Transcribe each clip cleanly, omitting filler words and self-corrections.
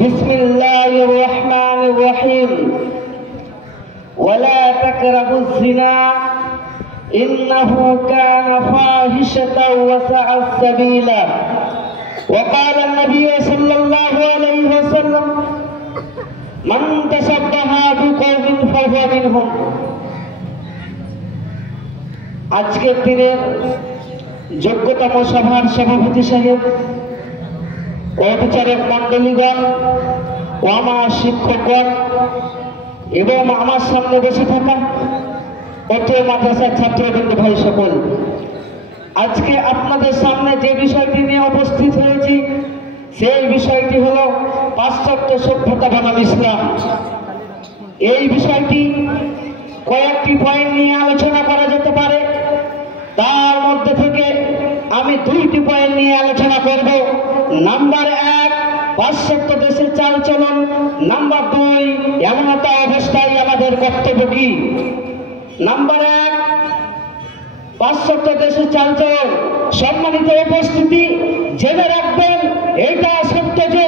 বিসমিল্লাহির রহমানির রহিম ওয়ালা তাকরাবুজ জিনা ইন্নাহু কানা ফাহিশাতাও ওয়া সাআ সাবিলা ওয়া ক্বালা an-নাবী সাল্লাল্লাহু আলাইহি ওয়াসাল্লাম মান তাশাব্বাহা বিকওমিন ফাহুয়া মিনহুম। আজকের দিনের যোগ্যতম সভার সভাপতি সাহেব ও বিচারক মন্ডলীগণ ও আমার শিক্ষকগণ এবং আমার সামনে বসে থাকা অত্র মাদ্রাসার ছাত্রবৃন্দ ভাই সকল, আজকে আপনাদের সামনে যে বিষয়টি নিয়ে উপস্থিত হয়েছি সেই বিষয়টি হলো পাশ্চাত্য সভ্যতা বনাম ইসলাম। এই বিষয়টি কয়েকটি পয়েন্ট নিয়ে আলোচনা করা যেতে পারে, তার মধ্যে থেকে আমি দুইটি পয়েন্ট নিয়ে আলোচনা করব। নাম্বার 1, পাশ্চাত্য দেশের চালচলন। নাম্বার 2, এমন একটা অবস্থায় আমাদের কর্তব্য কি। নাম্বার 1, পাশ্চাত্য দেশের চালচলন। সম্মানিত উপস্থিতি, জেনে রাখবেন এটা সত্য যে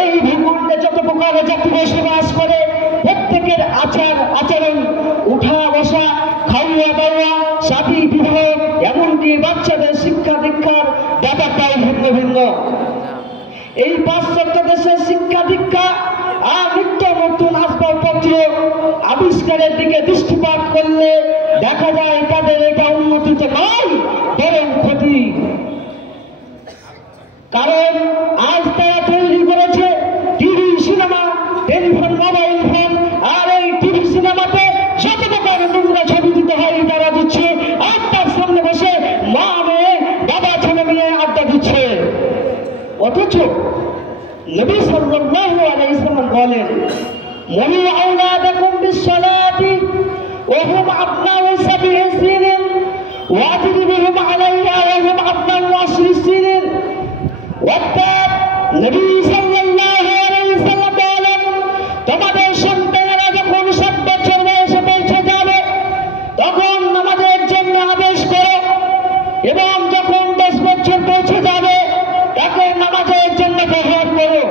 এই ভূখণ্ডে যত প্রকার জাতি বসবাস করে প্রত্যেকের আচরণ, উঠা বসা, খাওয়া দাওয়া, সাথী বিবাহ, এমনকি বাচ্চাদের শিক্ষা দীক্ষার ব্যাপারটাও ভিন্ন ভিন্ন। এই পাশ্চাত্য দেশের শিক্ষা দীক্ষা আর নিত্য নতুন আসবাবপত্র আবিষ্কারের দিকে দৃষ্টিপাত করলে দেখা যায় তাদের এটা উন্নতিতে নয়, বরং ক্ষতি। কারণ আজ তারা তৈরি করেছে TV, cinema, telephone, mobile phone, আর এই টিভি সিনেমাতে যত প্রকার নোংরা ছবি দিতে হয় তারা দিচ্ছে, আর তার সামনে বসে মা মেয়ে, বাবা ছেলে মেয়ে আড্ডা দিচ্ছে। অথচ নবী সাল্লাল্লাহু আলাইহি ওয়াসাল্লাম বলেন, মুরু আওলাদাকুম বিস-সালাতি ওয়া হুম আবনাউ 7 সিনিন ওয়াজরিবুহুম আলাইহা ওয়া হুম আবনাউ 10 সিনিন। অর্থাৎ নবী সাল্লাল্লাহু আলাইহি ওয়াসাল্লাম বলেন, তোমাদের সন্তানেরা যখন 7 বছর বয়সে পৌঁছে যাবে তখন নামাজের জন্য আদেশ করো, এবং যখন 10 বছর পৌঁছে যাবে তাকে নামাজের জন্য ব্যবহার করো,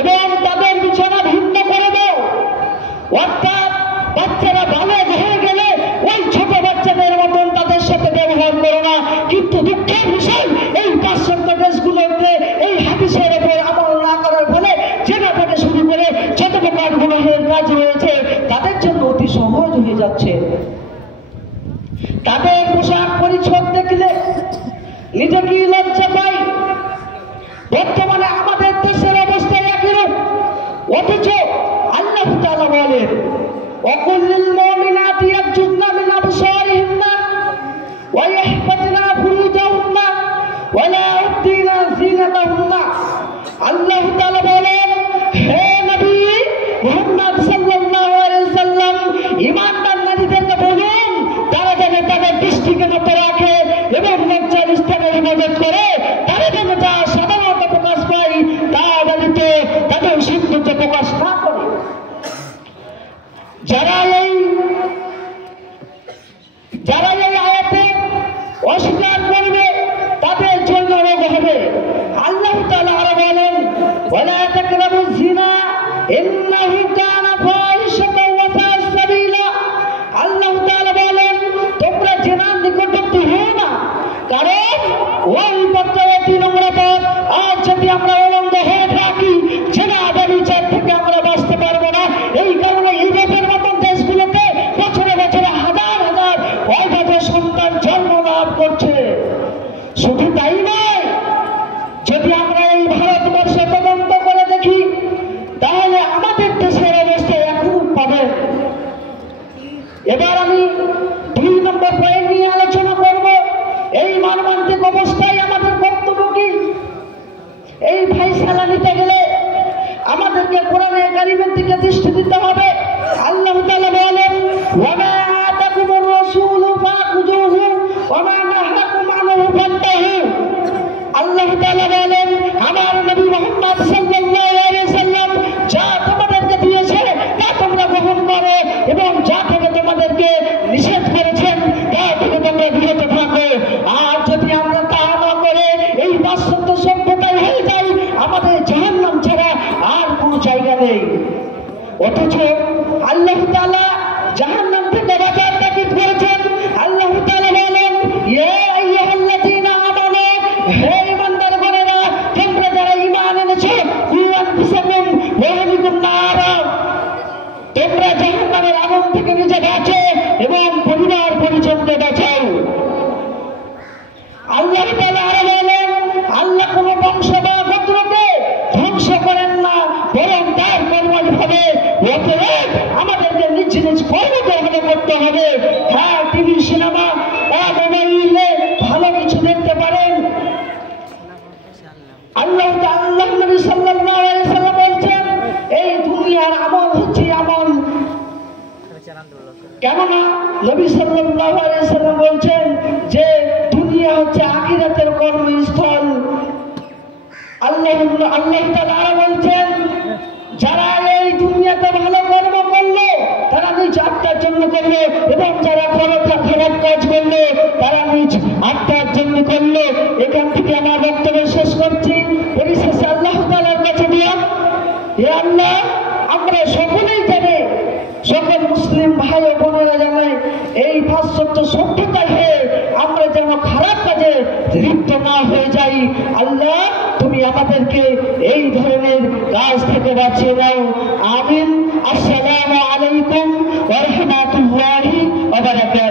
এবং তাদের বিছানা ভিন্ন করে দাও। অর্থাৎ বাচ্চারা বালেগ হয়ে গেলে ওই ছোট বাচ্চাদের মতন তাদের সাথে ব্যবহার করো না। কিন্তু দুঃখের বিষয়, এই পাশ্চাত্য দেশগুলোতে এই হাদিসের উপর আমল না করার ফলে জেনা থেকে শুরু করে যত প্রকার গুনাহের কাজ রয়েছে তাদের জন্য অতি সহজ হয়ে যাচ্ছে। তাদের পোশাক পরিচ্ছদ দেখলে নিজেকে লজ্জা পাই। বর্তমানে আমাদের দেশের অবস্থা একইরূপ। অথচ আল্লাহ তাআলা বলেন, ওয়াকুল লিল মুমিনাতি ইয়াগযুদনা মিন আবসারিহিন্না ওয়া ইয়াহফাযনা ফুরুজাহুন্না ওয়া লা ইউবদিনা যিনাতাহুন্না। আল্লাহ তাআলা বলেন, হে নবী মুহাম্মদ সাল্লাল্লাহু আলাইহি ওয়াসাল্লাম, ঈমানদার নারীদেরকে বলুন তারা যেন তাদের দৃষ্টিকে নত রাখে এবং লজ্জার স্থানে ইবাদত করে, তারা যেন যা সাধারণত প্রকাশ পায় তা ব্যতীত তাদের সৌন্দর্য প্রকাশ না করে। যারা এই আয়াতে অস্বীকার করবে তাদের জন্য রোগ হবে। আল্লাহ তাআলা আরো বলেন, ওয়ালা তাকরাবুজ জিনা ইন্নাহু কানা ফাহিশাতাও ওয়া সাআ সাবিলা। আল্লাহ তাআলা বলেন, তোমরা জিনার নিকটবর্তী হও না, কারণ ওই পথটি নোংরা পথ। আর যদি আমরা উলঙ্গ হয়ে থাকি, জিনা ব্যভিচার থেকে আমরা বাঁচতে পারবো না। এই কারণে ইউরোপের মতন দেশগুলোতে বছরে বছরে হাজার হাজার অবৈধ সন্তান জন্ম লাভ করছে। শুধু তাই নয়, যদি আমরা এই ভারতবর্ষে তদন্ত করে দেখি তাহলে আমাদের দেশের অবস্থা একরূপ পাবেন। এবার আমি 2 নম্বর পয়েন্ট নিয়ে আলোচনা করব। এই মর্মান্তিক অবস্থায় আমাদের কর্তব্য কি। এই ফায়সালা নিতে গেলে আমাদেরকে কোরআনের কারিমের দিকে দৃষ্টি দিতে হবে। আল্লাহ তাআলা বলেন, ওয়া মা আতাকুমুর রাসূলু ফাখুযুহু ওয়া মা নাহাকুম আনহু ফান্তাহু। আল্লাহ তাআলা বলেন, আমার নবী মুহাম্মদ সাল্লাল্লাহু আলাইহি ওয়াসাল্লাম যা তোমাদেরকে দিয়েছে তা তোমরা গ্রহণ করো, এবং যা থেকে তোমাদেরকে নিষেধ করেছেন তা থেকে তোমরা বিরত থাকো। আর যদি আমরা তা না করে এই পাশ্চাত্য সভ্যতায় হয়ে যাই, আমাদের জাহান্নাম নেই। অথচ আল্লাহ তাআলা জাহান্নাম থেকে বাঁচার তাকিদ করেছেন। আল্লাহ তাআলা বলেন, ইয়া আইয়ুহাল্লাযীনা আমানু, হে ঈমানদারগণেরা, তোমরা যারা ঈমান এনেছো, কু আনফুসাকুম ওয়া আহলিকুম নারা, তোমরা জাহান্নামের আগুন থেকে নিজে বাঁচো এবং পরিবার পরিজনকে বাঁচাও। আল্লাহ তাআলা আরো বলেন, আল্লাহ কোন বংশ বা গোত্রকে ধ্বংস করেন না, বরং তার কর্মের ভাবে অতএব আমাদেরকে নিজ নিজ কর্মকে ভালো করতে হবে। হ্যাঁ, টিভি সিনেমা বা মোবাইলে ভালো কিছু দেখতে পারেন। আল্লাহ নবী সাল্লাল্লাহু আলাইহি সাল্লাম বলছেন, এই দুনিয়ার আমল হচ্ছে আমল। কেননা নবী সাল্লাল্লাহু আলাইহি সাল্লাম বলছেন যে দুনিয়া হচ্ছে আখিরাতের কর্মস্থল। আল্লাহ তাআলা আরো বলছেন, যারা এই দুনিয়াতে ভালো কর্ম করলো তারা নিজ আত্মার জন্য করলো, এবং যারা খারাপ কাজ করলো তারা নিজ আত্মার জন্য করলো। এখান থেকে আমার বক্তব্য শেষ করছি। পরিশেষে আল্লাহ তাআলার কাছে দিয়া, হে আল্লাহ, আমরা সকলেই জানি, সকল মুসলিম ভাই ও বোনেরা জানাই, এই পাশ্চাত্য সভ্যতায় আমরা যেন খারাপ কাজে লিপ্ত না হয়ে যাই। আল্লাহ, তুমি আমাদেরকে এই ধরনের কাজ থেকে বাঁচিয়ে দাও। আমিন। আসসালামু আলাইকুম ওয়া রাহমাতুল্লাহি ওয়া বারাকাতুহু।